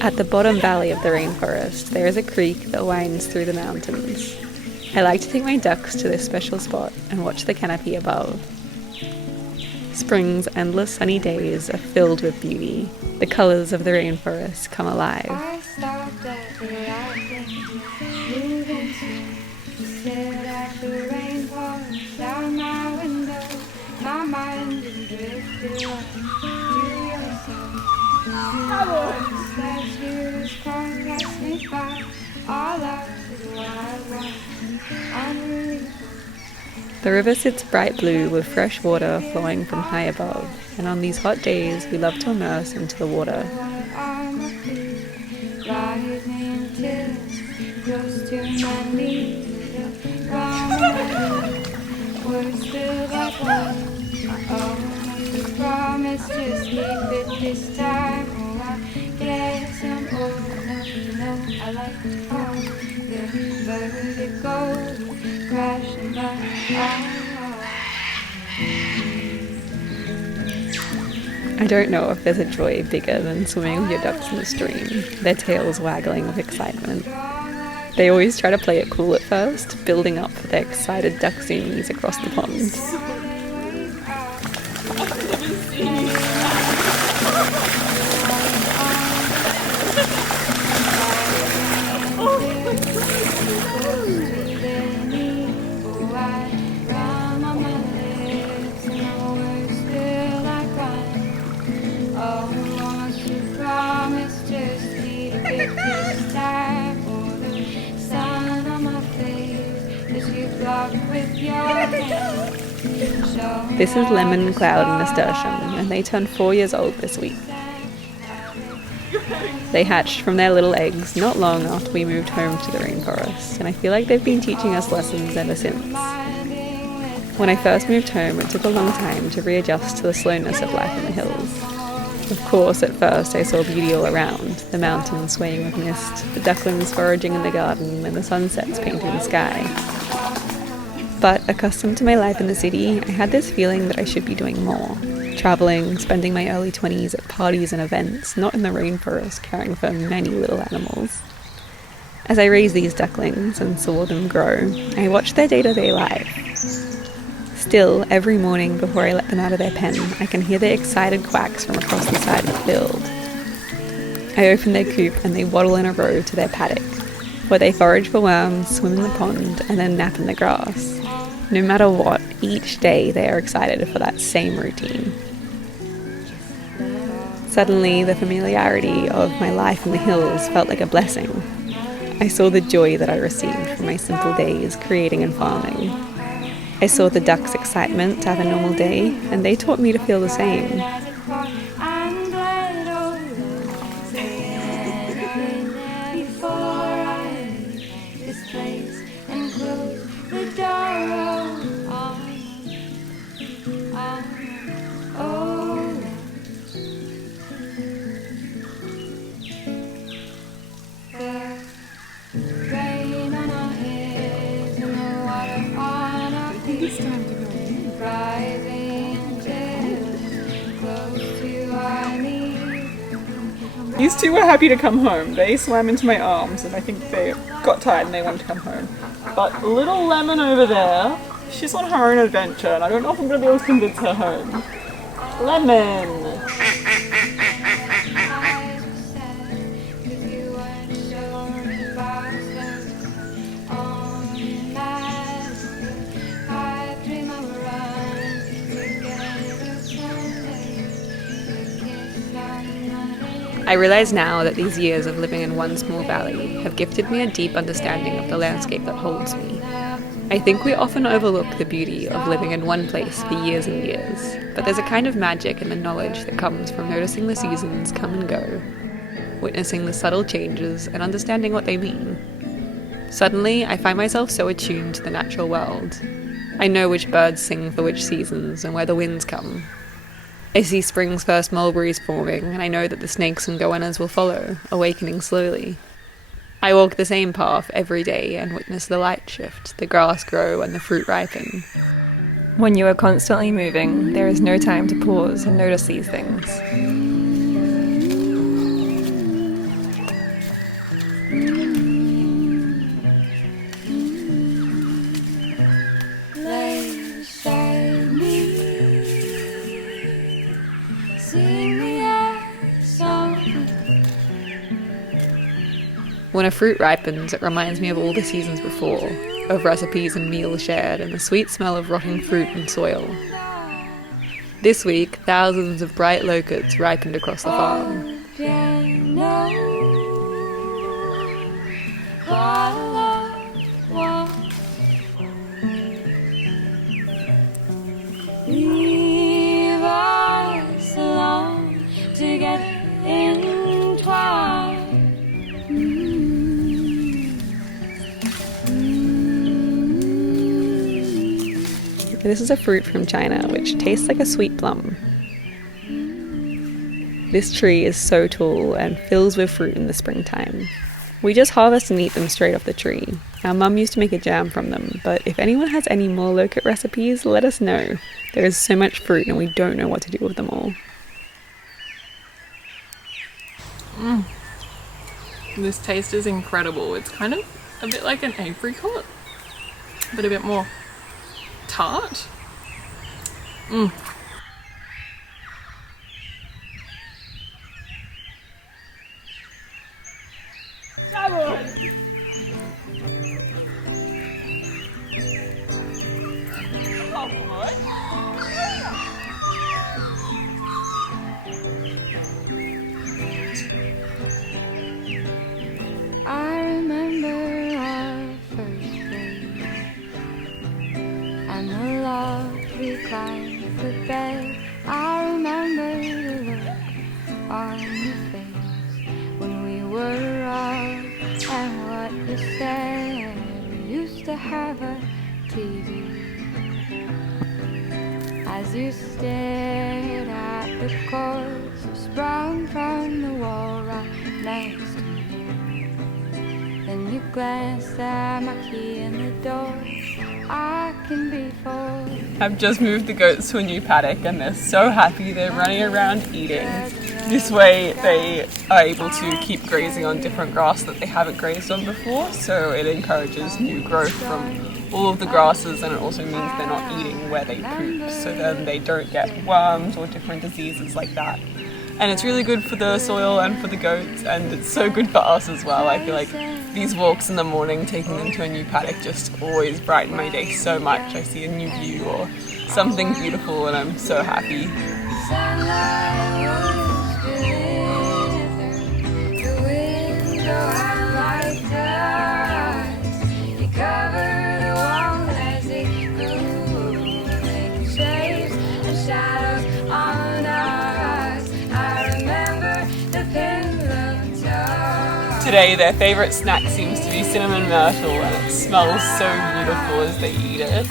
At the bottom valley of the rainforest, there is a creek that winds through the mountains. I like to take my ducks to this special spot and watch the canopy above. Spring's endless sunny days are filled with beauty. The colours of the rainforest come alive. I stopped at the right thing, moving to stare at the rainforest out my window. My mind is drifted away to yourself. Statues come pass me by. All life is wild, wild, unreal. The river sits bright blue with fresh water flowing from high above, and on these hot days we love to immerse into the water. Rising till close to my knees. We're still like one. Oh, we promise just keep it this time. Oh, I guess I'm old enough to know I like to call the vertigo crashing by. I don't know if there's a joy bigger than swimming with your ducks in the stream, their tails waggling with excitement. They always try to play it cool at first, building up their excited duck zoomies across the pond. This is Lemon, Cloud and Nasturtium, and they turned 4 years old this week. They hatched from their little eggs not long after we moved home to the rainforest, and I feel like they've been teaching us lessons ever since. When I first moved home, it took a long time to readjust to the slowness of life in the hills. Of course, at first I saw beauty all around, the mountains swaying with mist, the ducklings foraging in the garden, and the sunsets painting the sky. But accustomed to my life in the city, I had this feeling that I should be doing more. Traveling, spending my early 20s at parties and events, not in the rainforest caring for many little animals. As I raised these ducklings and saw them grow, I watched their day-to-day life. Still, every morning before I let them out of their pen, I can hear their excited quacks from across the side of the field. I open their coop and they waddle in a row to their paddock, where they forage for worms, swim in the pond, and then nap in the grass. No matter what, each day they are excited for that same routine. Suddenly, the familiarity of my life in the hills felt like a blessing. I saw the joy that I received from my simple days creating and farming. I saw the ducks' excitement to have a normal day, and they taught me to feel the same. These two were happy to come home. They swam into my arms and I think they got tired and they wanted to come home. But little Lemon over there, she's on her own adventure and I don't know if I'm going to be able to convince her home. Lemon! I realize now that these years of living in one small valley have gifted me a deep understanding of the landscape that holds me. I think we often overlook the beauty of living in one place for years and years, but there's a kind of magic in the knowledge that comes from noticing the seasons come and go, witnessing the subtle changes and understanding what they mean. Suddenly, I find myself so attuned to the natural world. I know which birds sing for which seasons and where the winds come. I see spring's first mulberries forming, and I know that the snakes and goannas will follow, awakening slowly. I walk the same path every day and witness the light shift, the grass grow and the fruit ripen. When you are constantly moving, there is no time to pause and notice these things. When a fruit ripens, it reminds me of all the seasons before, of recipes and meals shared, and the sweet smell of rotting fruit and soil. This week, thousands of bright loquats ripened across the farm. Leave us alone together entwined. This is a fruit from China which tastes like a sweet plum. This tree is so tall and fills with fruit in the springtime. We just harvest and eat them straight off the tree. Our mum used to make a jam from them, but if anyone has any more loquat recipes, let us know. There is so much fruit and we don't know what to do with them all. This taste is incredible. It's kind of a bit like an apricot, but a bit more tart. I remember our first day and the love we climbed the bed. I remember the look on your face when we were up and what you said. We used to have a TV as you stared at the cords that sprung from the wall right next to me. Then you glanced at my key in the door. I can be for. I've just moved the goats to a new paddock and they're so happy. They're running around eating. This way they are able to keep grazing on different grass that they haven't grazed on before, so it encourages new growth from all of the grasses, and it also means they're not eating where they poop, so then they don't get worms or different diseases like that. And it's really good for the soil and for the goats, and it's so good for us as well. I feel like these walks in the morning, taking them to a new paddock, just always brighten my day so much. I see a new view or something beautiful and I'm so happy. Today their favourite snack seems to be cinnamon myrtle, and it smells so beautiful as they eat it.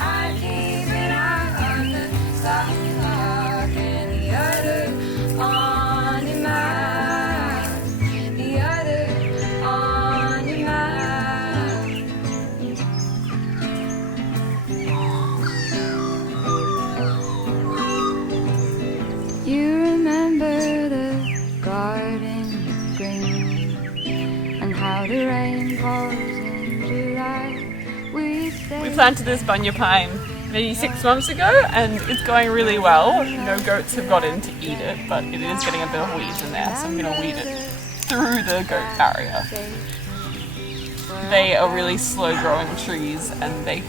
You remember the garden green and how the rain pours in July. We planted this bunya pine maybe 6 months ago and it's going really well. No goats have got in to eat it, but it is getting a bit of weeds in there, so I'm going to weed it through the goat barrier. They are really slow growing trees and I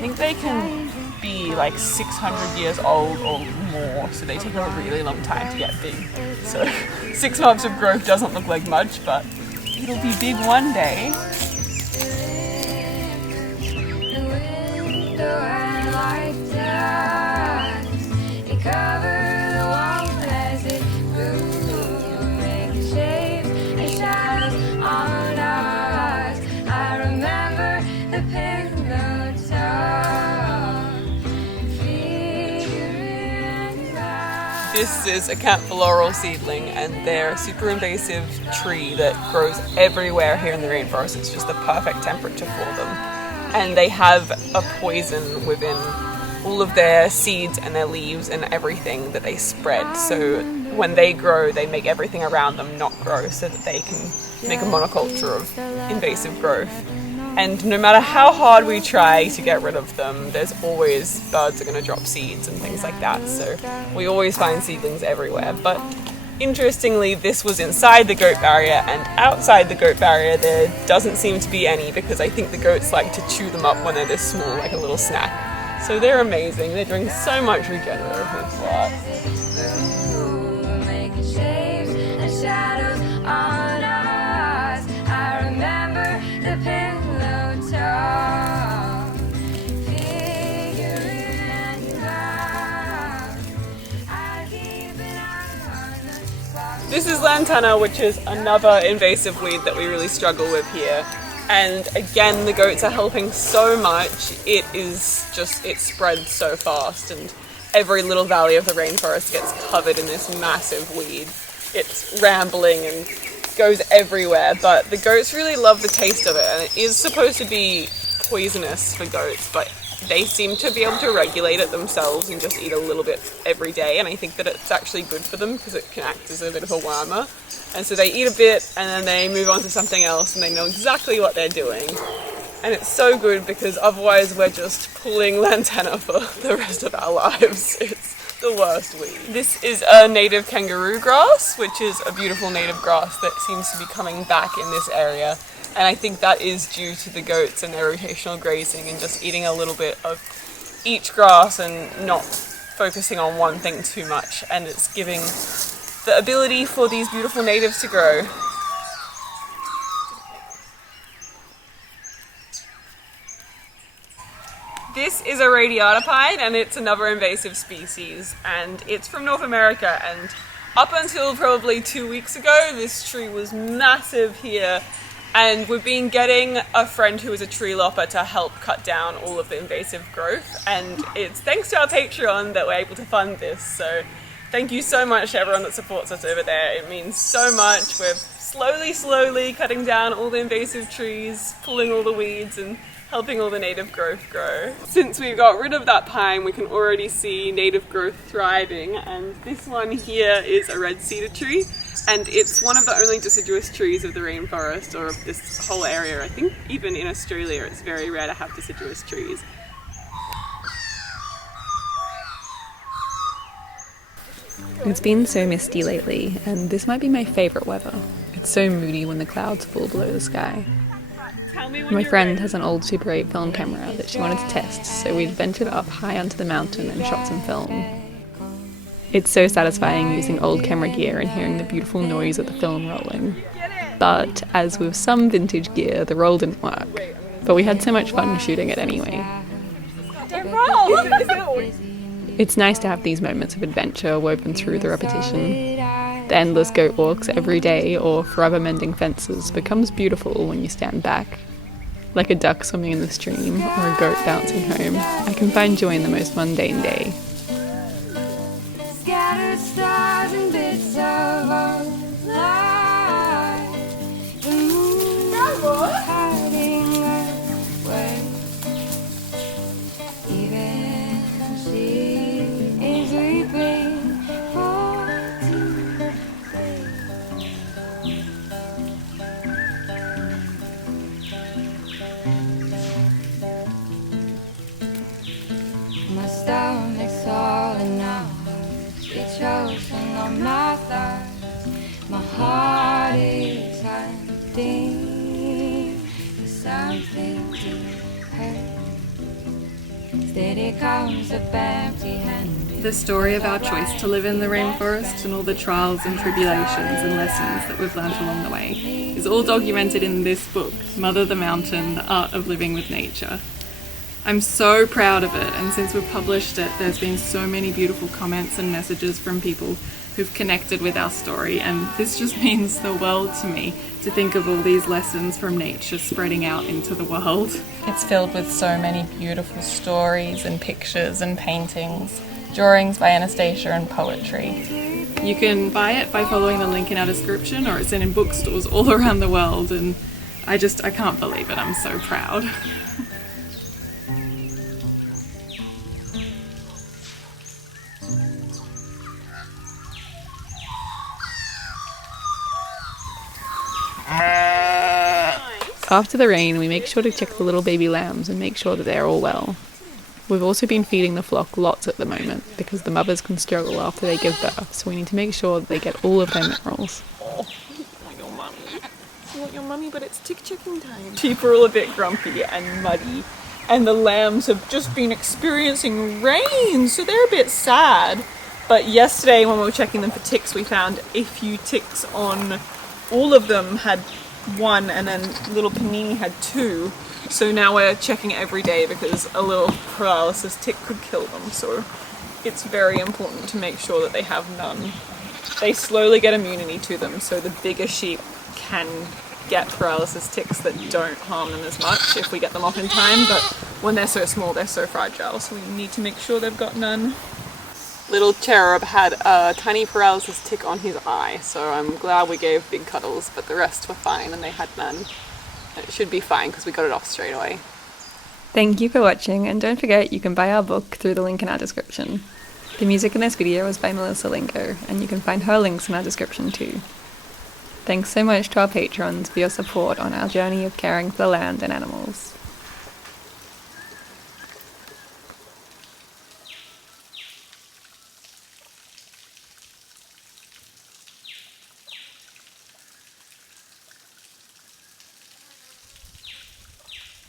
think they can be like 600 years old or more, so they take a really long time to get big. So 6 months of growth doesn't look like much, but it'll be big one day. This is a camphor laurel seedling, and they're a super invasive tree that grows everywhere here in the rainforest. It's just the perfect temperature for them. And they have a poison within all of their seeds and their leaves and everything that they spread. So when they grow, they make everything around them not grow so that they can make a monoculture of invasive growth. And no matter how hard we try to get rid of them, there's always birds are going to drop seeds and things like that. So we always find seedlings everywhere. But Interestingly, this was inside the goat barrier, and outside the goat barrier there doesn't seem to be any, because I think the goats like to chew them up when they're this small, like a little snack. So they're amazing. They're doing so much regenerative work. Making shapes and shadows on us. I remember the pillow talk. Figuring it out. I keep an eye on the clock. This is lantana, which is another invasive weed that we really struggle with here. And again, the goats are helping so much. It spreads so fast, and every little valley of the rainforest gets covered in this massive weed. It's rambling and goes everywhere, but the goats really love the taste of it, and it is supposed to be poisonous for goats, but they seem to be able to regulate it themselves and just eat a little bit every day, and I think that it's actually good for them because it can act as a bit of a wormer. And so they eat a bit and then they move on to something else, and they know exactly what they're doing. And it's so good because otherwise we're just pulling lantana for the rest of our lives. It's the worst weed. This is a native kangaroo grass, which is a beautiful native grass that seems to be coming back in this area. And I think that is due to the goats and their rotational grazing and just eating a little bit of each grass and not focusing on one thing too much. And it's giving the ability for these beautiful natives to grow. This is a radiata pine, and it's another invasive species, and it's from North America, and up until probably 2 weeks ago this tree was massive here, and we've been getting a friend who is a tree lopper to help cut down all of the invasive growth, and it's thanks to our Patreon that we're able to fund this. So thank you so much to everyone that supports us over there. It means so much. We're slowly cutting down all the invasive trees, pulling all the weeds and helping all the native growth grow. Since we got rid of that pine, we can already see native growth thriving, and this one here is a red cedar tree, and it's one of the only deciduous trees of the rainforest, or of this whole area. I think even in Australia it's very rare to have deciduous trees. It's been so misty lately, and this might be my favourite weather. It's so moody when the clouds fall below the sky. My friend has an old Super 8 film camera that she wanted to test, so we ventured up high onto the mountain and shot some film. It's so satisfying using old camera gear and hearing the beautiful noise of the film rolling. But, as with some vintage gear, the roll didn't work. But we had so much fun shooting it anyway. Don't roll! It's nice to have these moments of adventure woven through the repetition. The endless goat walks every day, or forever mending fences, becomes beautiful when you stand back. Like a duck swimming in the stream, or a goat bouncing home, I can find joy in the most mundane day. Scattered stars and bits of our life. The moon hiding away. Even she is weeping for my stomach's falling out. It's chosen on my thighs. My heart is hunting for something to hurt. Steady comes up empty-handed. The story of our choice to live in the rainforest and all the trials and tribulations and lessons that we've learnt along the way is all documented in this book, Mother the Mountain, The Art of Living with Nature. I'm so proud of it, and since we've published it, there's been so many beautiful comments and messages from people who've connected with our story, and this just means the world to me to think of all these lessons from nature spreading out into the world. It's filled with so many beautiful stories and pictures and paintings, drawings by Anastasia and poetry. You can buy it by following the link in our description, or it's in bookstores all around the world, and I can't believe it. I'm so proud. After the rain, we make sure to check the little baby lambs and make sure that they're all well. We've also been feeding the flock lots at the moment because the mothers can struggle after they give birth, so we need to make sure that they get all of their minerals. Oh, you want your mummy. You want your mummy, but it's tick checking time. Sheep are all a bit grumpy and muddy, and the lambs have just been experiencing rain, so they're a bit sad. But yesterday when we were checking them for ticks, we found a few ticks on all of them had one, and then little Panini had two. So now we're checking every day because a little paralysis tick could kill them. So it's very important to make sure that they have none. They slowly get immunity to them, so the bigger sheep can get paralysis ticks that don't harm them as much if we get them off in time. But when they're so small, they're so fragile, so we need to make sure they've got none. Little Cherub had a tiny paralysis tick on his eye, so I'm glad we gave big cuddles, but the rest were fine and they had none. It should be fine because we got it off straight away. Thank you for watching, and don't forget you can buy our book through the link in our description. The music in this video was by Melissa Lingo, and you can find her links in our description too. Thanks so much to our patrons for your support on our journey of caring for the land and animals.